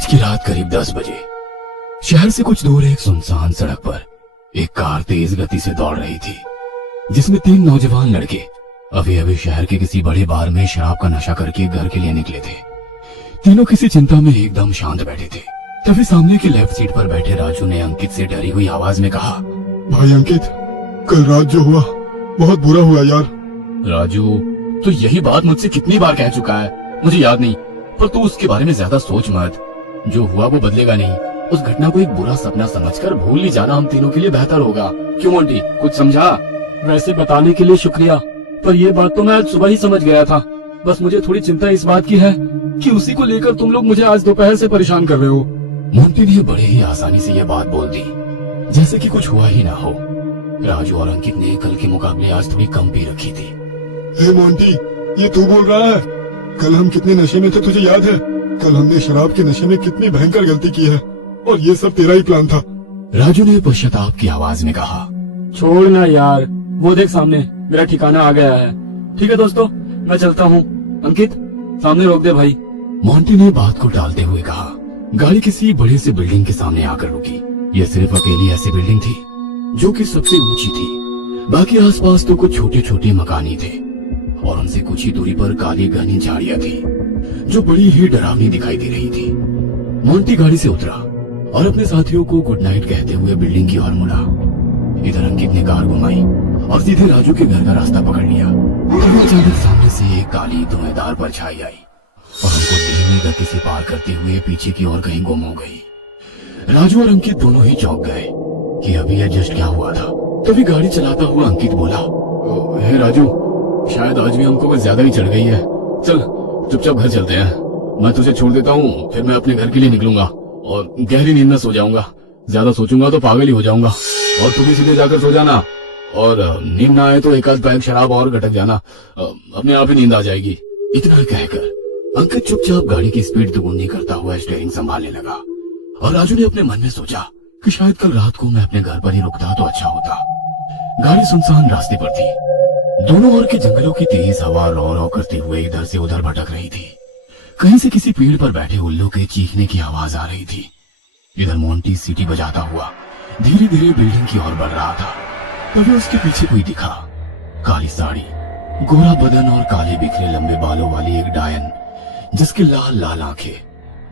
आज की रात करीब 10 बजे शहर से कुछ दूर एक सुनसान सड़क पर एक कार तेज गति से दौड़ रही थी, जिसमें 3 नौजवान लड़के अभी अभी शहर के किसी बड़े बार में शराब का नशा करके घर के लिए निकले थे। तीनों किसी चिंता में एकदम शांत बैठे थे। तभी सामने की लेफ्ट सीट पर बैठे राजू ने अंकित से डरी हुई आवाज में कहा, भाई अंकित, कल रात जो हुआ बहुत बुरा हुआ यार। राजू, तो यही बात मुझसे कितनी बार कह चुका है, मुझे याद नहीं, पर तू उसके बारे में ज्यादा सोच मत। जो हुआ वो बदलेगा नहीं। उस घटना को एक बुरा सपना समझकर भूल ही जाना हम तीनों के लिए बेहतर होगा। क्यों मोंटी, कुछ समझा? वैसे बताने के लिए शुक्रिया, पर ये बात तो मैं आज सुबह ही समझ गया था। बस मुझे थोड़ी चिंता इस बात की है कि उसी को लेकर तुम लोग मुझे आज दोपहर से परेशान कर रहे हो। मोंटी ने बड़े ही आसानी से यह बात बोल दी, जैसे कि कुछ हुआ ही ना हो। राजू और अंकित ने कल के मुकाबले आज थोड़ी कम पी रखी थी। हे मोंटी, ये तू बोल रहा है? कल हम कितने नशे में थे तुझे याद है? कल हमने शराब के नशे में कितनी भयंकर गलती की है, और ये सब तेरा ही प्लान था। राजू ने पश्चाताप की आवाज में कहा, छोड़ ना यार, वो देख सामने मेरा ठिकाना आ गया है। ठीक है दोस्तों, मैं चलता हूँ। अंकित, सामने रोक दे भाई। मोंटी ने बात को टालते हुए कहा। गाड़ी किसी बड़े से बिल्डिंग के सामने आकर रुकी। यह सिर्फ अकेली ऐसी बिल्डिंग थी जो कि सबसे ऊंची थी। बाकी आसपास तो कुछ छोटे छोटे मकान ही थे, और उनसे कुछ ही दूरी पर काली घनी झाड़ियां थी जो बड़ी ही डरावनी दिखाई दे रही थी। मोंटी गाड़ी से उतरा और अपने साथियों को गुड नाइट कहते हुए बिल्डिंग की ओर मुड़ा। इधर अंकित ने कार घुमाई और सीधे राजू के घर का रास्ता पकड़ लिया। अचानक सामने से एक काली धुएंधार परछाई आई और हमको धीमी गति से पार करते हुए पीछे की ओर कहीं गुम हो गई। राजू और अंकित दोनों ही चौंक गए कि अभी यह जस्ट क्या हुआ था। तभी गाड़ी चलाता हुआ अंकित बोला, हे राजू, शायद आज भी हमको कुछ ज्यादा ही चढ़ गई है। चल चुपचाप घर चलते हैं। मैं तुझे छोड़ देता हूँ, फिर मैं अपने घर के लिए निकलूंगा और गहरी नींद में सो जाऊंगा। ज्यादा सोचूंगा तो पागल ही हो जाऊंगा, और तू भी सीधे जाकर सो जाना, और नींद ना आए तो एक आध पैक शराब और गटक जाना, अपने आप ही नींद आ जाएगी। इतना कहकर अंकित चुपचाप गाड़ी की स्पीड दुगुनी करता हुआ स्टीयरिंग संभालने लगा। और राजू ने अपने मन में सोचा कि शायद कल रात को मैं अपने घर पर ही रुकता तो अच्छा होता। गाड़ी सुनसान रास्ते पर थी। दोनों ओर के जंगलों की तेज हवा रौ रौ करते हुए इधर से उधर भटक रही थी। कहीं से किसी पेड़ पर बैठे उल्लू के चीखने की आवाज आ रही थी। इधर मोंटी सीटी बजाता हुआ धीरे धीरे बिल्डिंग की ओर बढ़ रहा था। तभी उसके पीछे कोई दिखा। काली साड़ी, गोरा बदन और काले बिखरे लंबे बालों वाली एक डायन, जिसकी लाल लाल आंखें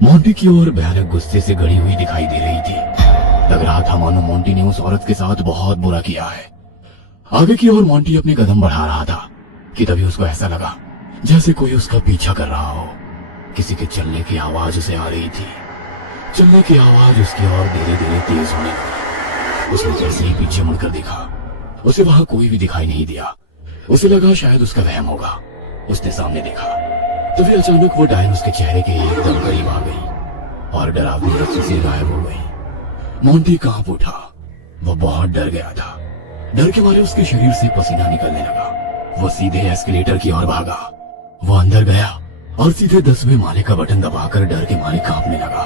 मोंटी की ओर भयानक गुस्से से गड़ी हुई दिखाई दे रही थी। लग रहा था मानो मोंटी ने उस औरत के साथ बहुत बुरा किया है। आगे की ओर मोंटी अपने कदम बढ़ा रहा था कि तभी उसको ऐसा लगा जैसे कोई उसका पीछा कर रहा हो। किसी के चलने की आवाज उसे आ रही थी। चलने की आवाज उसकी ओर धीरे धीरे तेज होने लगी। उसने जैसे ही पीछे मुड़कर देखा, उसे वहां कोई भी दिखाई नहीं दिया। उसे लगा शायद उसका वहम होगा। उसने सामने देखा, तभी अचानक वो डायन उसके चेहरे के एकदम करीब आ गई और डरावनी रस्सी से गायब हो गई। मोंटी कांप उठा। वो बहुत डर गया था। डर के मारे उसके शरीर से पसीना निकलने लगा। वो सीधे एस्केलेटर की ओर भागा। वो अंदर गया और सीधे 10वें माले का बटन दबाकर डर के मारे कांपने लगा।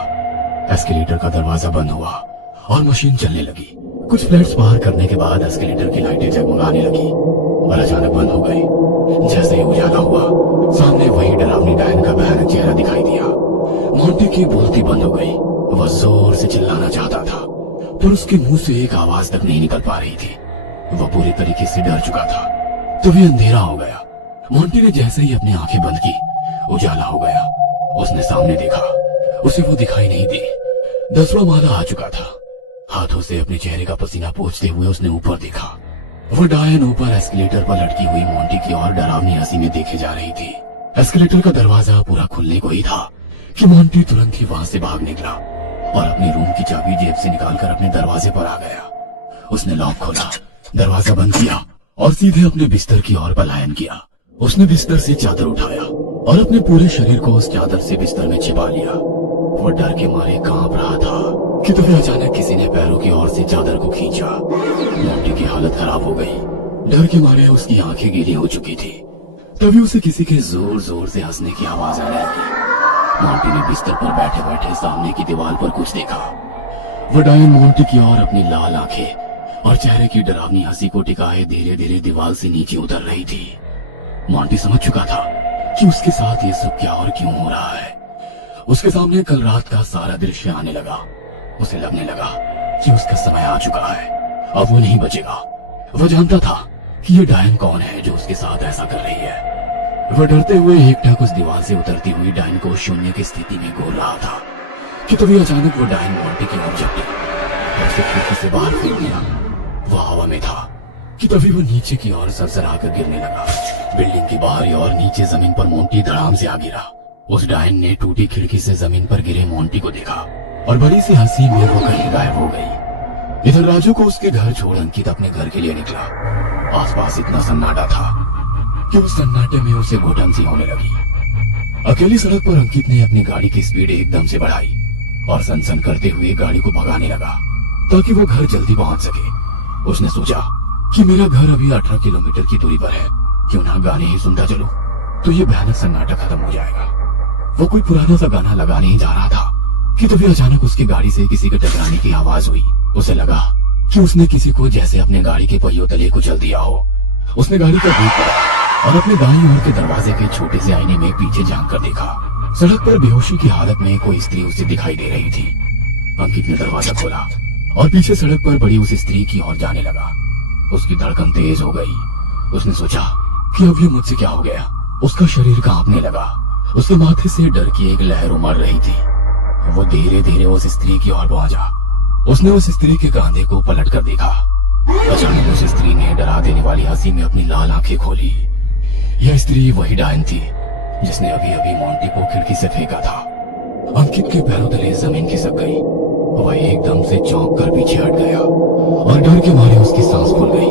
एस्केलेटर का दरवाजा बंद हुआ और मशीन चलने लगी। कुछ फ्लैट्स पार करने के बाद एस्केलेटर की लाइटें जगमगाने लगी और अचानक बंद हो गई। जैसे ही उजाला हुआ, सामने वही डरावनी डायन का भयानक चेहरा दिखाई दिया। मोंटी की बोलती बंद हो गई। वह जोर से चिल्लाना चाहता था, पर उसके मुंह से एक आवाज तक नहीं निकल पा रही थी। वह पूरी तरीके से डर चुका था। तभी अंधेरा हो गया। मोंटी ने जैसे ही अपनी आंखें बंद की, उजाला हो गया। उसने सामने देखा, उसे वो दिखाई नहीं दी। 10वां माला आ चुका था। हाथों से अपने चेहरे का पसीना पोंछते हुए उसने ऊपर देखा। वो डायन ऊपर एस्केलेटर पर लटकी हुई मोंटी की ओर डरावनी हंसी में देखे जा रही थी। एस्केलेटर का दरवाजा पूरा खुलने को ही था कि मोंटी तुरंत ही वहां से भाग निकला और अपने रूम की चाबी जेब से निकालकर अपने दरवाजे पर आ गया। उसने लॉक खोला, दरवाजा बंद किया और सीधे अपने बिस्तर की ओर पलायन किया। उसने बिस्तर से चादर उठाया और अपने पूरे शरीर को उस चादर से बिस्तर में छिपा लिया। वो डर के मारे कांप रहा था कि तभी अचानक किसी ने पैरों की ओर से चादर को खींचा। मोंटी की हालत खराब हो गई। डर के मारे उसकी आंखें गीली हो चुकी थी। तभी उसे किसी के जोर जोर से हंसने की आवाज आने लगी। मोंटी ने बिस्तर पर बैठे बैठे सामने की दीवार पर कुछ देखा। वो डायन मोंटी की ओर अपनी लाल आंखें और चेहरे की डरावनी हंसी को टिकाए धीरे धीरे दीवार से नीचे उतर रही थी। मोंटी समझ चुका था कि उसके साथ ये सब क्या और क्यों हो रहा है, उसके सामने कल रात का सारा दृश्य आने लगा। उसे लगने लगा कि उसका समय आ चुका है, अब वो नहीं बचेगा। वह जानता था कि ये डायन कौन है जो उसके साथ ऐसा कर रही है। वह डरते हुए एकटक उस दीवार से उतरती हुई डायन को शून्य की स्थिति में घूर रहा था कि तभी अचानक वो डायन मोंटी की ओर झपटी और उसे खिड़की से बाहर फेंक दिया। वह हवा में था कि तभी वो नीचे की ओर सरसरा कर गिरने लगा। बिल्डिंग की बाहरी और नीचे जमीन पर मोंटी धड़ाम से आ गिरा। उस डायन ने टूटी खिड़की से जमीन पर गिरे मोंटी को देखा और बड़ी सी हंसी में वो कहीं गायब हो गई। इधर राजू को उसके घर छोड़ अंकित अपने घर के लिए निकला। आसपास इतना सन्नाटा था कि उस सन्नाटे में उसे घुटन सी होने लगी। अकेली सड़क पर अंकित ने अपनी गाड़ी की स्पीड एकदम से बढ़ाई और सनसन करते हुए गाड़ी को भगाने लगा ताकि वो घर जल्दी पहुंच सके। उसने सोचा कि मेरा घर अभी 18 किलोमीटर की दूरी पर है, क्यों ना गाने ही सुनता चलूं, तो ये भयानक सन्नाटा खत्म हो जाएगा। वो कोई पुराना सा गाना लगाने ही जा रहा था कि तभी अचानक उसकी गाड़ी से किसी के टकराने की आवाज हुई। उसे लगा कि उसने किसी को जैसे अपने गाड़ी के पहियों तले कुचल दिया हो। उसने गाड़ी का ब्रेक पकड़ा और अपने दाईं ओर के दरवाजे के छोटे से आईने में पीछे झांक कर देखा। सड़क पर बेहोशी की हालत में कोई स्त्री उसे दिखाई दे रही थी। अंकित ने दरवाजा खोला और पीछे सड़क पर बड़ी उस स्त्री की ओर जाने लगा। उसकी धड़कन तेज हो गई। उसने सोचा कि अब ये मुझसे क्या हो गया। उसका शरीर कांपने लगा। उसके माथे से डर की एक लहर उमड़ रही थी। वो धीरे धीरे उस स्त्री की ओर पहुंचा। उसने उस स्त्री के कांधे को पलट कर देखा। अचानक उस स्त्री ने डरा देने वाली हंसी में अपनी लाल आंखें खोली। यह स्त्री वही डायन थी जिसने अभी अभी मोंटी को खिड़की से फेंका था। अंकित के पैरों तले जमीन खिसक गई। वह एकदम से चौंक कर पीछे हट गया और डर के मारे उसकी सांस फूल गई।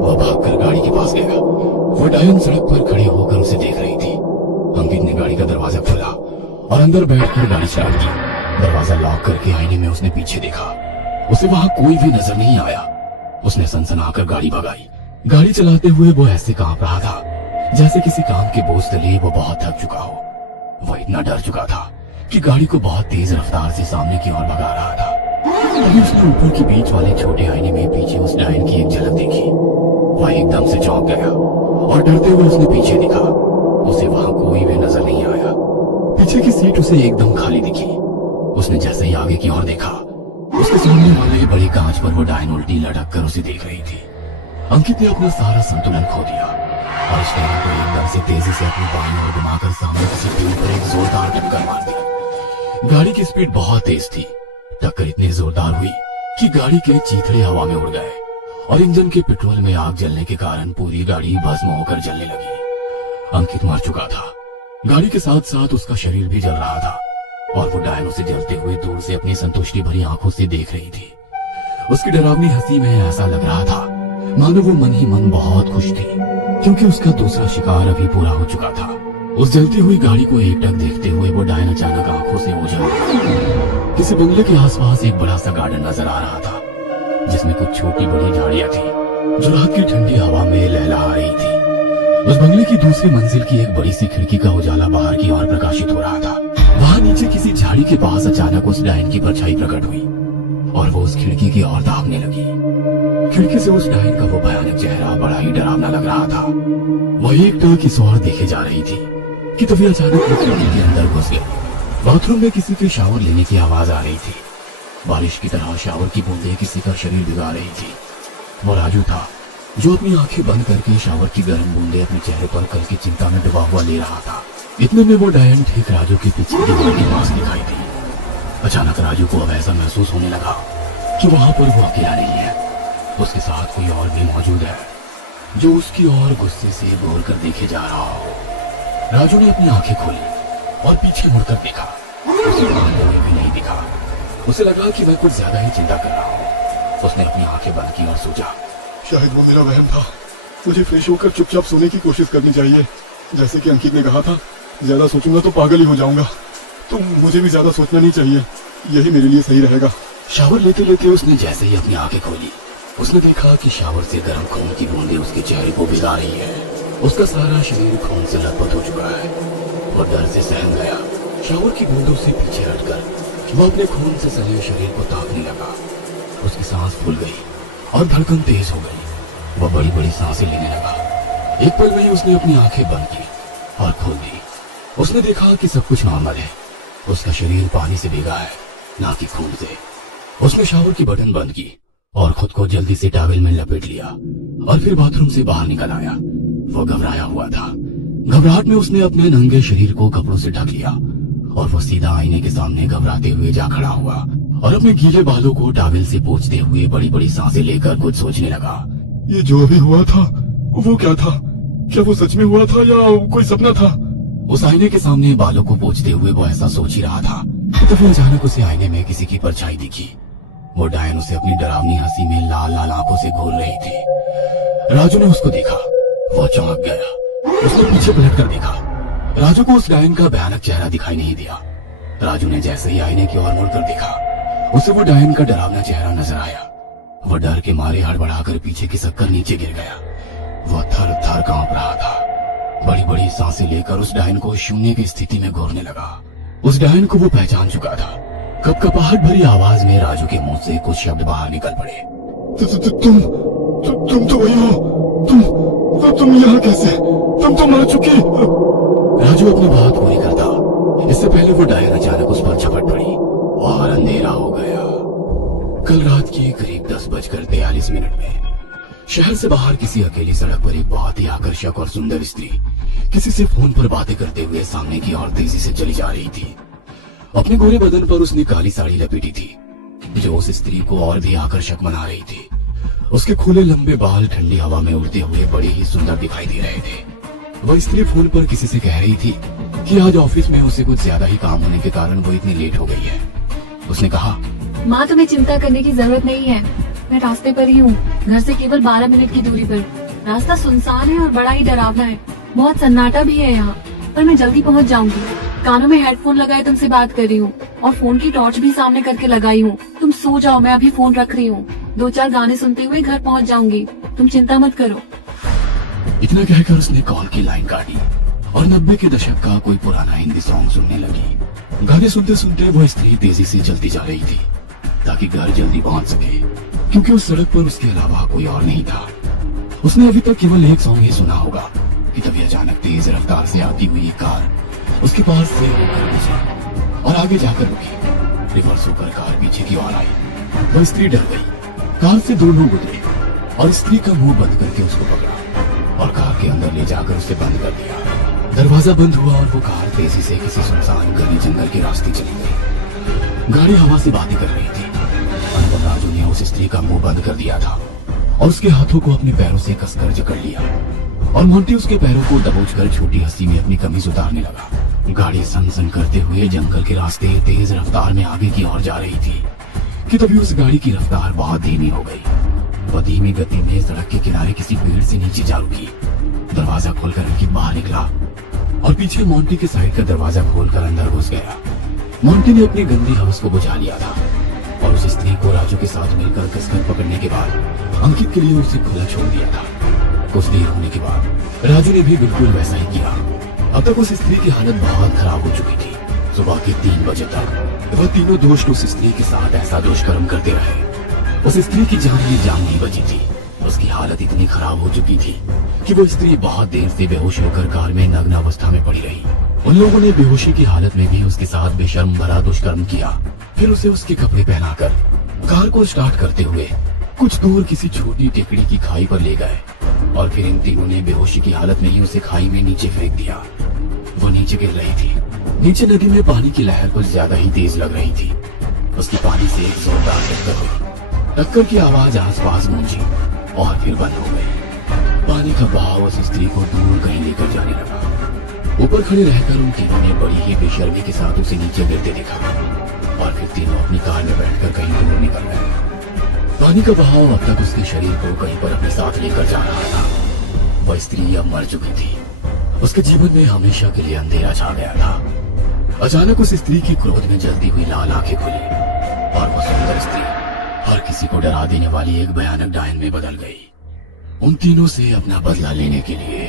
वह भागकर गाड़ी के पास गया। वह डायन सड़क पर खड़े होकर उसे देख रही थी। अंकित ने गाड़ी का दरवाजा खोला और अंदर बैठकर गाड़ी स्टार्ट की। दरवाजा लॉक करके आईने में उसने पीछे देखा। उसे वहां कोई भी नजर नहीं आया। उसने सनसनाकर गाड़ी भगाई। गाड़ी चलाते हुए वो ऐसे कांप रहा था जैसे किसी काम के बोझ तले वो बहुत थक चुका हो। वह इतना डर चुका था कि गाड़ी को बहुत तेज रफ्तार से सामने की ओर भगा रहा था। तभी उसने ऊपर के बीच वाले छोटे आईने में पीछे उस डायन की एक झलक देखी। वह एकदम से चौंक गया और डरते हुए उसने पीछे देखा। उसे वहां कोई भी नजर नहीं आया। पीछे की सीट उसे एकदम खाली दिखी। उसने जैसे ही आगे की ओर देखा, उसके सामने वाले बड़े कांच पर वो डायन उल्टी लटक कर उसे देख रही थी। अंकित ने अपना सारा संतुलन खो दिया और उस डायन को एकदम से तेजी से अपनी बाईं ओर घुमाकर सामने किसी पेड़ पर एक जोरदार टक्कर मार दी। गाड़ी की स्पीड बहुत तेज थी। टक्कर इतनी जोरदार हुई कि गाड़ी के चीथड़े हवा में उड़ गए और इंजन के पेट्रोल में आग जलने के कारण पूरी गाड़ी भस्म होकर जलने लगी। अंकित मर चुका था। गाड़ी के साथ साथ उसका शरीर भी जल रहा था और वो डायन उसे जलते हुए दूर से अपनी संतुष्टि भरी आंखों से देख रही थी। उसकी डरावनी हंसी में ऐसा लग रहा था मानो वो मन ही मन बहुत खुश थी, क्योंकि उसका दूसरा शिकार अभी पूरा हो चुका था। उस जलती हुई गाड़ी को एकटक देखते हुए वो डायन अचानक आंखों से ओझल गया। किसी बंगले के आसपास एक बड़ा सा गार्डन नजर आ रहा था जिसमें कुछ छोटी बड़ी झाड़ियां थी जो रात की ठंडी हवा में लहला रही थी। उस बंगले की दूसरी मंजिल की एक बड़ी सी खिड़की का उजाला बाहर की ओर प्रकाशित हो रहा था। वहां नीचे किसी झाड़ी के पास अचानक उस डायन की परछाई प्रकट हुई और वो उस खिड़की की ओर दागने लगी। खिड़की से उस डायन का वो भयानक चेहरा बड़ा ही डरावना लग रहा था। वह एकटक इस ओर देखे जा रही थी कि तभी अचानक वो खिड़की के अंदर घुस गई। बाथरूम में किसी के शावर लेने की आवाज आ रही थी। बारिश की तरह शावर की बूंदें किसी का शरीर भिगा रही थी। वो राजू था जो अपनी आंखें बंद करके शावर की गर्म बूंदें अपने चेहरे पर कल की चिंता में डूबा हुआ ले रहा था। इतने में वो डायन ठीक राजू के पीछे दीवार के पास दिखाई दी। अचानक राजू को अब ऐसा महसूस होने लगा कि वहां पर वो अकेला नहीं है, उसके साथ कोई और भी मौजूद है जो उसकी ओर गुस्से से घूर कर देखे जा रहा हो। राजू ने अपनी आंखें खोली और पीछे मुड़कर देखा। उसे वहां कोई भी नहीं दिखा। उसे लगा कि मैं कुछ ज्यादा ही चिंता कर रहा हूँ। उसने अपनी आंखें बंद की और सोचा, शायद वो मेरा वहम था। मुझे फ्रेश होकर चुपचाप सोने की कोशिश करनी चाहिए। जैसे कि अंकित ने कहा था, ज्यादा सोचूंगा तो पागल ही हो जाऊंगा, तो मुझे भी ज्यादा सोचना नहीं चाहिए। यही मेरे लिए सही रहेगा। शावर लेते लेते उसने जैसे ही अपनी आंखें खोली, उसने देखा कि शावर से गर्म खून की बूंदें उसके चेहरे को भिगा रही है। उसका सारा शरीर खून से लथपथ हो चुका है। वो डर से सहम गया। शावर की बूंदों से पीछे हटकर वो अपने खून से सने शरीर को ताकने लगा। उसकी सांस फूल गई और धड़कन तेज हो गई। वह बड़ी बड़ी सांसें लेने लगा। एक पल में ही उसने अपनी आंखें बंद की और खोल दी। उसने देखा कि सब कुछ नॉर्मल है। उसका शरीर पानी से भीगा है, ना कि खून से। उसने शावर की बटन बंद की और खुद को जल्दी से टॉवेल में लपेट लिया और फिर बाथरूम से बाहर निकल आया। वो घबराया हुआ था। घबराहट में उसने अपने नंगे शरीर को कपड़ों से ढक लिया और वो सीधा आईने के सामने घबराते हुए जा खड़ा हुआ और अपने गीले बालों को टॉवेल से पोंछते हुए बड़ी बड़ी सांसें लेकर कुछ सोचने लगा। ये जो अभी हुआ था वो क्या था? क्या वो सच में हुआ था या कोई सपना था? उस आईने के सामने बालों को पोंछते हुए वो ऐसा सोच ही रहा था तो फिर अचानक उसे आईने में किसी की परछाई दिखी। वो डायन उसे अपनी डरावनी हंसी में लाल लाल आंखों से घूर रही थी। राजू ने उसको देखा, वो चौंक गया। उसने पीछे पलटकर देखा। राजू को उस डायन का भयानक चेहरा दिखाई नहीं दिया। राजू ने जैसे ही आईने की ओर मुड़कर देखा, उसे वो डायन का डरावना चेहरा नजर आया। वो डर के मारे हड़बड़ाकर पीछे खिसक कर नीचे गिर गया। वो थर थर कांप रहा था। बड़ी बड़ी सांसें लेकर उस डायन को शून्य की स्थिति में घूरने लगा। उस डायन को वो पहचान चुका था। कपकपाहट भरी आवाज में राजू के मुंह से कुछ शब्द बाहर निकल पड़े। तुम तो वही हो। तुम यहाँ कैसे? तुम तो मर चुकी। राजू अपनी बात पूरी करता इससे पहले वो डायन अचानक उस पर झपट पड़ी और अंधेरा हो गया। कल रात के करीब 10:43 में शहर से बाहर किसी अकेली सड़क पर एक बहुत ही आकर्षक और सुंदर स्त्री किसी से फोन पर बातें करते हुए सामने की ओर तेजी से चली जा रही थी। अपने गोरे बदन पर उसने काली साड़ी लपेटी थी जो उस स्त्री को और भी आकर्षक बना रही थी। उसके खुले लंबे बाल ठंडी हवा में उड़ते हुए बड़े ही सुंदर दिखाई दे रहे थे। वह स्त्री फोन पर किसी से कह रही थी कि आज ऑफिस में उसे कुछ ज्यादा ही काम होने के कारण वो इतनी लेट हो गई है। उसने कहा, माँ तुम्हें चिंता करने की जरूरत नहीं है, मैं रास्ते पर ही हूँ। घर से केवल 12 मिनट की दूरी पर। रास्ता सुनसान है और बड़ा ही डरावना है। बहुत सन्नाटा भी है यहाँ, पर मैं जल्दी पहुँच जाऊंगी। कानों में हेडफोन लगाए तुमसे बात कर रही हूँ और फोन की टॉर्च भी सामने करके लगाई हूँ। तुम सो जाओ, मैं अभी फोन रख रही हूँ। 2-4 गाने सुनते हुए घर पहुँच जाऊंगी, तुम चिंता मत करो। इतना कहकर उसने कॉल की लाइन काटी और 90 के दशक का कोई पुराना हिंदी सॉन्ग सुनने लगी। गाने सुनते सुनते वो स्त्री तेजी से चलती जा रही थी ताकि घर जल्दी पहुंच सके, क्योंकि उस सड़क पर उसके अलावा कोई और नहीं था। उसने अभी तक केवल एक सॉन्ग ही सुना होगा कि तभी अचानक तेज रफ्तार से आती हुई एक कार उसके पास से होकर गुजरी और आगे जाकर रुकी। रिवर्स होकर कार पीछे की ओर आई। वह स्त्री डर गई। कार से 2 लोग उतरे और स्त्री का मुंह बंद करके उसको पकड़ा और कार के अंदर ले जाकर उसे बंद कर दिया। दरवाजा बंद हुआ और वो कार तेजी से किसी सुनसान गली जंगल के रास्ते चली गई। गाड़ी हवा से बातें कर रही थी। अनुभव राजू ने उस स्त्री का मुंह बंद कर दिया था और उसके हाथों को अपने पैरों से कसकर जकड़ लिया और मोंटी उसके पैरों को दबोचकर छोटी हंसी में अपनी कमीज उतारने लगा। गाड़ी सन करते हुए जंगल के रास्ते तेज रफ्तार में आगे की ओर जा रही थी कि तभी उस गाड़ी की रफ्तार बहुत धीमी हो गई। वह धीमी गति में सड़क के किनारे किसी पेड़ से नीचे जा रुकी। दरवाजा खोलकर अंकित बाहर निकला और पीछे मोंटी के साइड का दरवाजा खोलकर अंदर घुस गया। मोंटी ने अपनी गंदी हवस को बुझा लिया था और उस स्त्री को राजू के साथ मिलकर कसकर पकड़ने के बाद अंकित के लिए उसे खुला छोड़ दिया था। कुछ देर होने के बाद राजू ने भी बिल्कुल वैसा ही किया। अब तक उस स्त्री की हालत बहुत खराब हो चुकी थी। सुबह के 3 बजे तक वह तीनों दोस्त उस स्त्री के साथ ऐसा दुष्कर्म करते रहे। उस स्त्री की जान में जान नहीं बची थी। उसकी हालत इतनी खराब हो चुकी थी कि वो स्त्री बहुत देर से बेहोश होकर कार में नग्न अवस्था में पड़ी रही। उन लोगों ने बेहोशी की हालत में भी उसके साथ बेशर्म भरा दुष्कर्म किया। फिर उसे उसके कपड़े पहनाकर कार को स्टार्ट करते हुए कुछ दूर किसी छोटी टेकड़ी की खाई पर ले गए और फिर इन तीनों ने बेहोशी की हालत में ही उसे खाई में नीचे फेंक दिया। वो नीचे गिर रही थी। नीचे नदी में पानी की लहर कुछ ज्यादा ही तेज लग रही थी। उसकी पानी से एक जोरदार टक्कर हुई। टक्कर की आवाज आसपास गूंजी और फिर बंद हो गई। पानी का बहाव उस स्त्री को दूर कहीं लेकर जाने लगा। ऊपर खड़े रहकर उन तीनों ने बड़ी ही बेशर्मी के साथ उसे नीचे गिरते देखा और फिर तीनों अपनी कार में बैठकर कहीं दूर निकल गए। पानी का बहाव अब तक उसके शरीर को कहीं पर अपने साथ लेकर जा रहा था। वह स्त्री अब मर चुकी थी। उसके जीवन में हमेशा के लिए अंधेरा छा गया था। अचानक उस स्त्री की क्रोध में जलती हुई लाल आंखें खुली और वह सुंदर स्त्री हर किसी को डरा देने वाली एक भयानक डायन में बदल गई, उन तीनों से अपना बदला लेने के लिए।